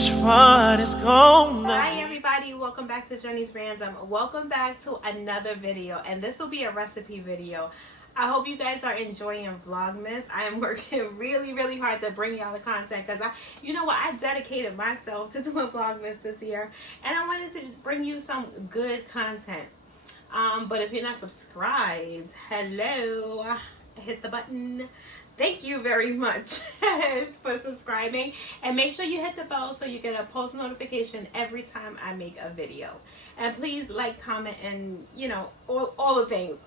much fun it's gonna be. Hi everybody, welcome back to Jenny's Random. Welcome back to another video, and this will be a recipe video. I hope you guys are enjoying Vlogmas. I am working really hard to bring y'all the content because you know what, I dedicated myself to doing Vlogmas this year, and I wanted to bring you some good content. But if you're not subscribed, hello, hit the button. Thank you very much for subscribing, and make sure you hit the bell so you get a post notification every time I make a video. And please like, comment, and you know, all the things.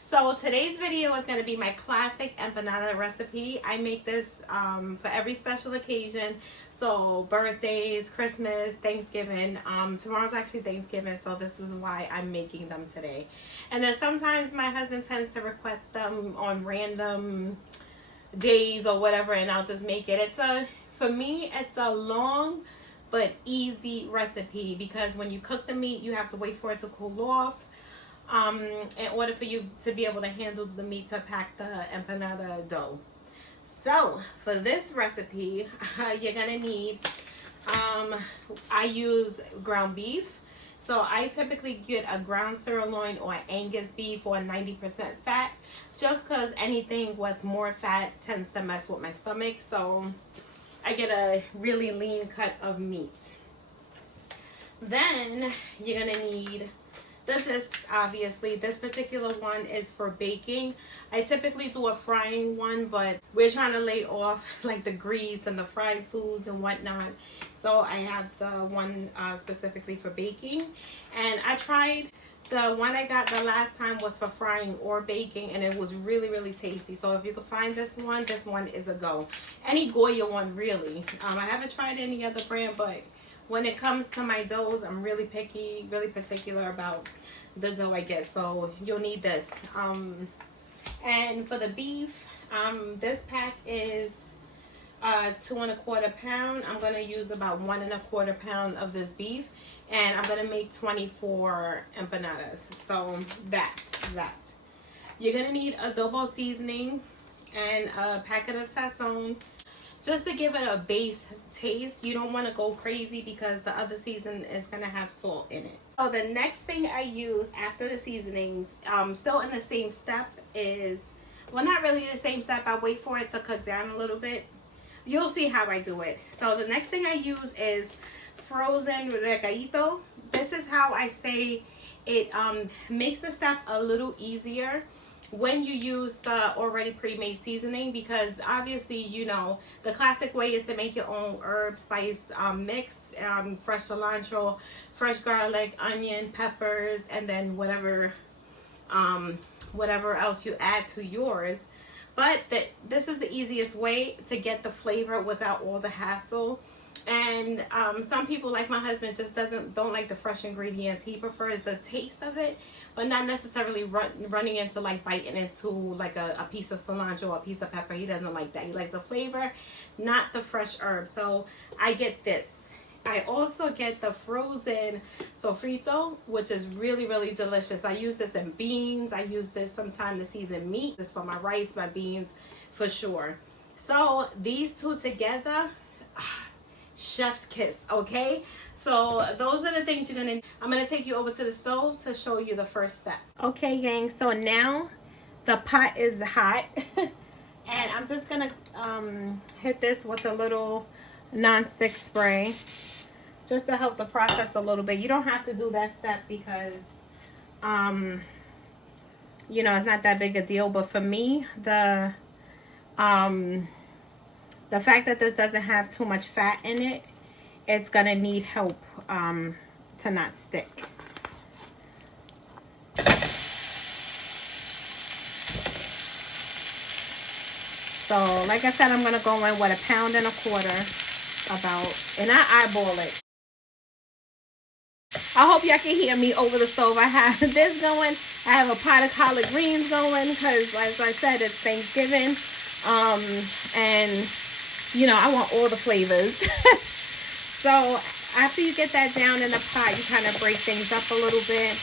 So today's video is going to be my classic empanada recipe. I make this for every special occasion. So birthdays, Christmas, Thanksgiving. Tomorrow's actually Thanksgiving, so this is why I'm making them today. And then sometimes my husband tends to request them on random days or whatever, and I'll just make it. For me, it's a long but easy recipe because when you cook the meat, you have to wait for it to cool off. In order for you to be able to handle the meat to pack the empanada dough. So for this recipe, you're gonna need, I use ground beef. So I typically get a ground sirloin or Angus beef or 90% fat, just because anything with more fat tends to mess with my stomach. So I get a really lean cut of meat. Then you're gonna need the discs. Obviously, this particular one is for baking. I typically do a frying one, but we're trying to lay off like the grease and the fried foods and whatnot, so I have the one specifically for baking. And I tried the one I got the last time was for frying or baking, and it was really tasty. So if you can find this one is a go. Any Goya one, really. I haven't tried any other brand, but when it comes to my doughs, I'm really picky, really particular about the dough I get. So you'll need this. And for the beef, this pack is 2 1/4 pounds. I'm going to use about 1 1/4 pounds of this beef, and I'm going to make 24 empanadas. So that's that. You're going to need adobo seasoning and a packet of sazon, just to give it a base taste. You don't want to go crazy because the other season is going to have salt in it. So the next thing I use after the seasonings, still in the same step, is, well, not really the same step. I wait for it to cook down a little bit. You'll see how I do it. So the next thing I use is frozen recadito. This is how I say it makes the step a little easier when you use the already pre-made seasoning, because obviously, you know, the classic way is to make your own herb spice mix, fresh cilantro, fresh garlic, onion, peppers, and then whatever else you add to yours. But this is the easiest way to get the flavor without all the hassle. And some people, like my husband, just don't like the fresh ingredients. He prefers the taste of it, but not necessarily running into like biting into like a piece of cilantro or a piece of pepper. He doesn't like that. He likes the flavor, not the fresh herbs. So I get this. I also get the frozen sofrito, which is really delicious. I use this in beans. I use this sometimes to season meat. This for my rice, my beans, for sure. So these two together, chef's kiss. Okay, so those are the things you're gonna. I'm gonna take you over to the stove to show you the first step. Okay, gang, so now the pot is hot and I'm just gonna hit this with a little non-stick spray just to help the process a little bit. You don't have to do that step because you know, it's not that big a deal, but for me, the fact that this doesn't have too much fat in it, it's gonna need help to not stick. So like I said, I'm gonna go in with 1 1/4 pounds about, and I eyeball it. I hope y'all can hear me over the stove. I have this going. I have a pot of collard greens going because, as I said, it's Thanksgiving. And you know, I want all the flavors. So after you get that down in the pot, you kind of break things up a little bit.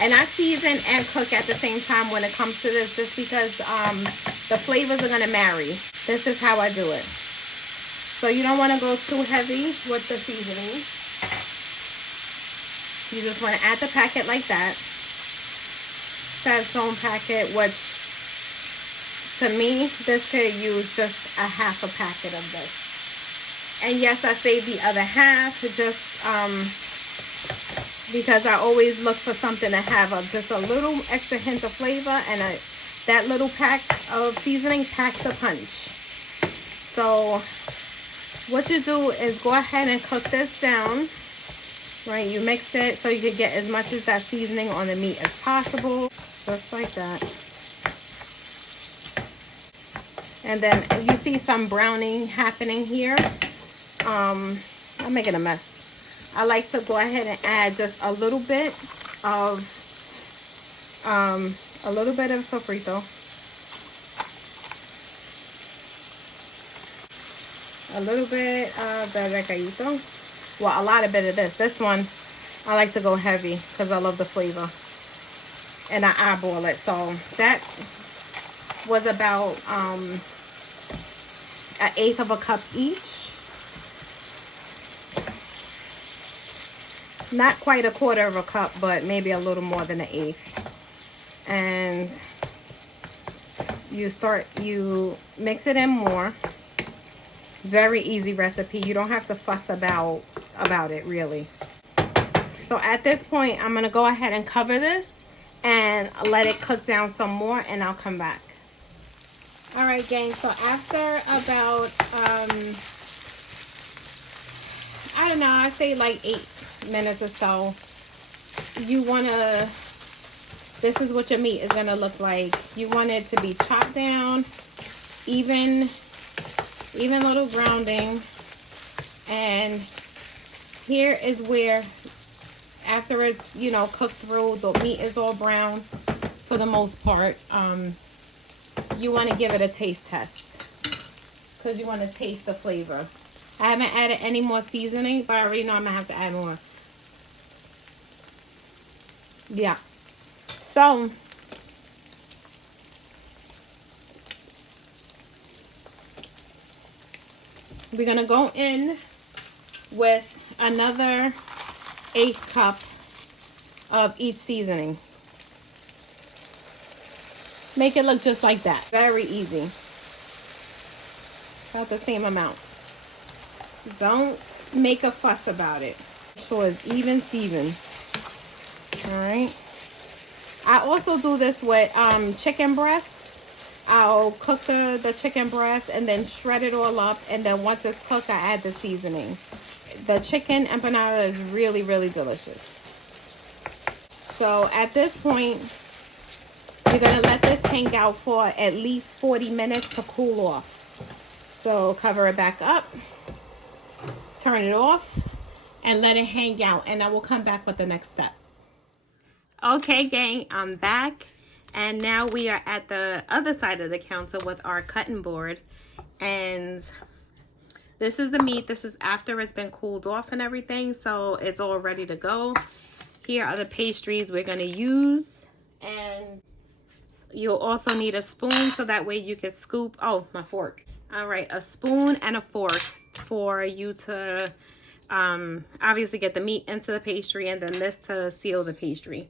And I season and cook at the same time when it comes to this, just because the flavors are going to marry. This is how I do it. So you don't want to go too heavy with the seasoning. You just want to add the packet like that. Sazón packet, which to me, this could use just a half a packet of this. And yes, I saved the other half just because I always look for something to have just a little extra hint of flavor, and that little pack of seasoning packs a punch. So what you do is go ahead and cook this down, right? You mix it so you can get as much of that seasoning on the meat as possible, just like that. And then you see some browning happening here. I'm making a mess. I like to go ahead and add just a little bit of sofrito. A little bit of the recadito. Well, a lot of bit of this. This one, I like to go heavy because I love the flavor. And I eyeball it. So that was about 1/8 of a cup each. Not quite 1/4 of a cup, but maybe a little more than 1/8. And you mix it in more. Very easy recipe. You don't have to fuss about it really. So at this point, I'm going to go ahead and cover this and let it cook down some more, and I'll come back. All right, gang. So after about, I don't know, I say like 8 minutes or so, you want to, this is what your meat is going to look like. You want it to be chopped down, even little grounding. And here is where, after it's, you know, cooked through, the meat is all brown for the most part. You want to give it a taste test because you want to taste the flavor. I haven't added any more seasoning, but I already know I'm going to have to add more. Yeah. So we're going to go in with another 1/8 cup of each seasoning. Make it look just like that. Very easy. About the same amount. Don't make a fuss about it. Make sure it's even Steven. Alright. I also do this with chicken breasts. I'll cook the chicken breast and then shred it all up, and then once it's cooked, I add the seasoning. The chicken empanada is really, really delicious. So at this point, you're going to let this hang out for at least 40 minutes to cool off. So cover it back up, turn it off, and let it hang out. And I will come back with the next step. Okay, gang, I'm back. And now we are at the other side of the counter with our cutting board. And this is the meat. This is after it's been cooled off and everything. So it's all ready to go. Here are the pastries we're going to use. And you'll also need a spoon so that way you can scoop. Oh, my fork. All right, a spoon and a fork for you to obviously get the meat into the pastry, and then this to seal the pastry.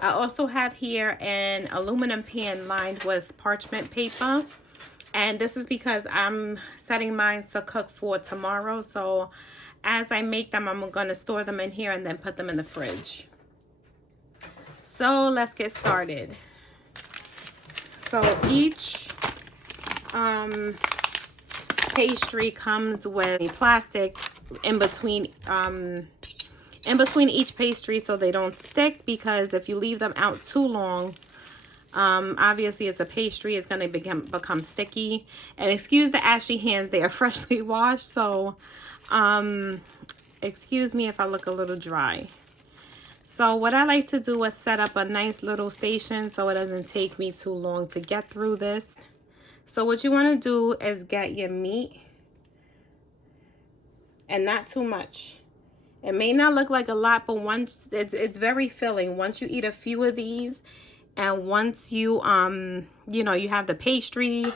I also have here an aluminum pan lined with parchment paper, and this is because I'm setting mine to cook for tomorrow. So as I make them, I'm going to store them in here and then put them in the fridge. So let's get started. So each pastry comes with a plastic in between each pastry so they don't stick, because if you leave them out too long, obviously it's a pastry, it's going to become sticky. And excuse the ashy hands, they are freshly washed, so excuse me if I look a little dry. So what I like to do is set up a nice little station so it doesn't take me too long to get through this. So what you want to do is get your meat, and not too much. It may not look like a lot, but once it's very filling. Once you eat a few of these, and once you you know, you have the pastry,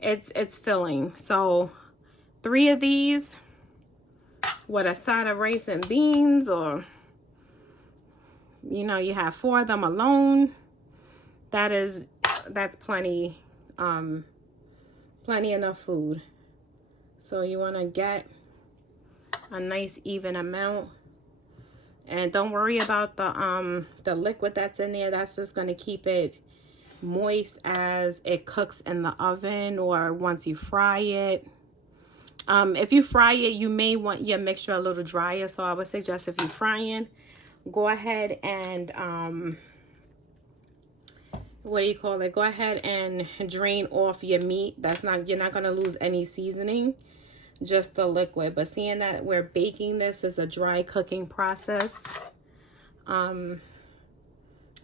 it's filling. So 3 of these with a side of rice and beans, or you know, you have 4 of them alone, that's plenty, plenty enough food. So you want to get a nice even amount, and don't worry about the liquid that's in there. That's just going to keep it moist as it cooks in the oven or once you fry it. If you fry it, you may want your mixture a little drier, so I would suggest if you're frying, go ahead and go ahead and drain off your meat. You're not going to lose any seasoning, just the liquid. But seeing that we're baking, this is a dry cooking process, I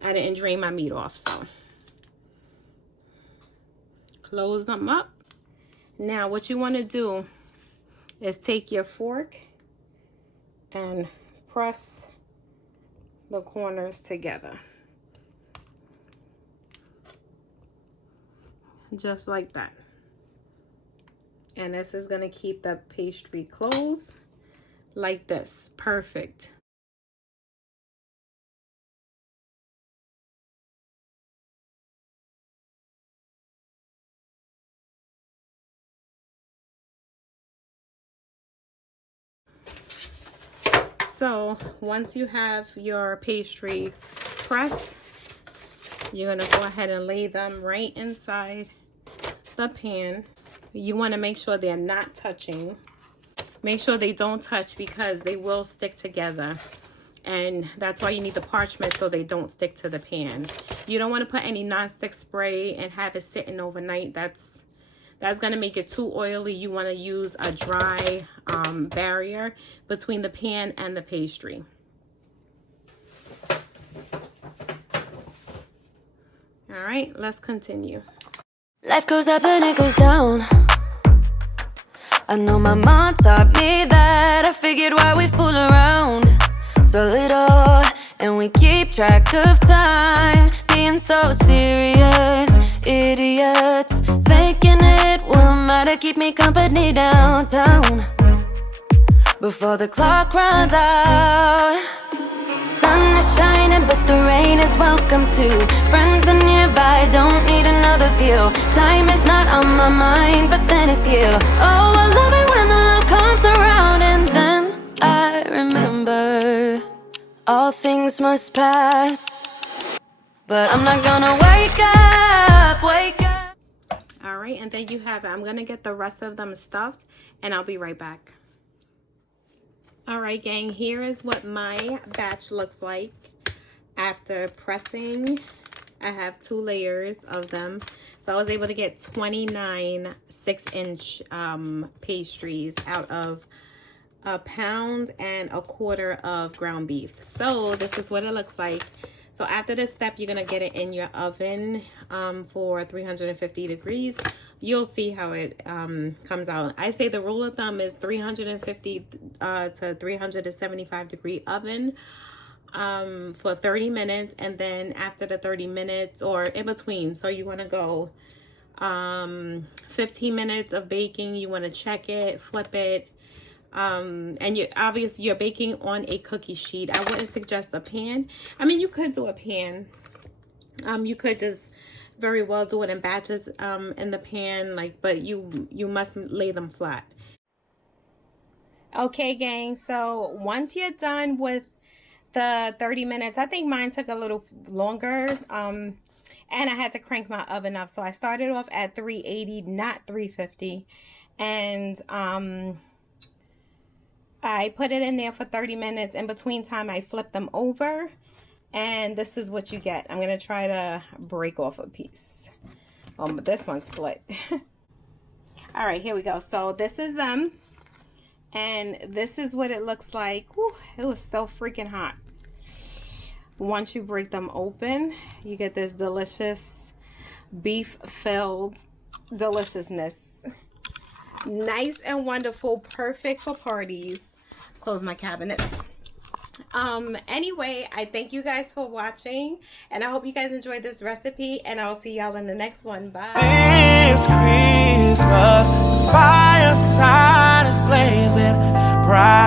didn't drain my meat off, so close them up. Now what you want to do is take your fork and press the corners together, just like that. And this is going to keep the pastry closed like this. Perfect. So once you have your pastry pressed, you're going to go ahead and lay them right inside the pan. You want to make sure they're not touching. Make sure they don't touch because they will stick together. And that's why you need the parchment, so they don't stick to the pan. You don't want to put any nonstick spray and have it sitting overnight. That's going to make it too oily. You want to use a dry barrier between the pan and the pastry. All right, let's continue. Life goes up and it goes down. I know my mom taught me that. I figured why we fool around so little, and we keep track of time, being so serious. Idiots thinking it will matter, keep me company downtown before the clock runs out. Sun is shining, but the rain is welcome too. Friends are nearby, don't need another view. Time is not on my mind, but then it's you. Oh, I love it when the love comes around, and then I remember all things must pass. But I'm not gonna wake up. All right, and there you have it. I'm gonna get the rest of them stuffed, and I'll be right back. All right, gang, here is what my batch looks like after pressing. I have 2 layers of them, so I was able to get 29 6-inch pastries out of 1.25 pounds of ground beef. So this is what it looks like. So after this step, you're gonna get it in your oven for 350 degrees. You'll see how it comes out. I say the rule of thumb is 350 to 375 degree oven for 30 minutes. And then after the 30 minutes or in between, so you want to go 15 minutes of baking. You want to check it, flip it. And you're baking on a cookie sheet. I wouldn't suggest a pan. I mean, you could do a pan. You could just very well do it in batches in the pan, but you must lay them flat. Okay, gang, so once you're done with the 30 minutes, I think mine took a little longer, and I had to crank my oven up, so I started off at 380, not 350, and I put it in there for 30 minutes. In between time, I flipped them over, and this is what you get. I'm going to try to break off a piece. But this one's split. All right, here we go. So this is them, and this is what it looks like. Whew, it was so freaking hot. Once you break them open, you get this delicious beef-filled deliciousness. Nice and wonderful, perfect for parties. Close my cabinets. Anyway, I thank you guys for watching, and I hope you guys enjoyed this recipe, and I'll see y'all in the next one. Bye. This Christmas, fireside. blaze it. Pride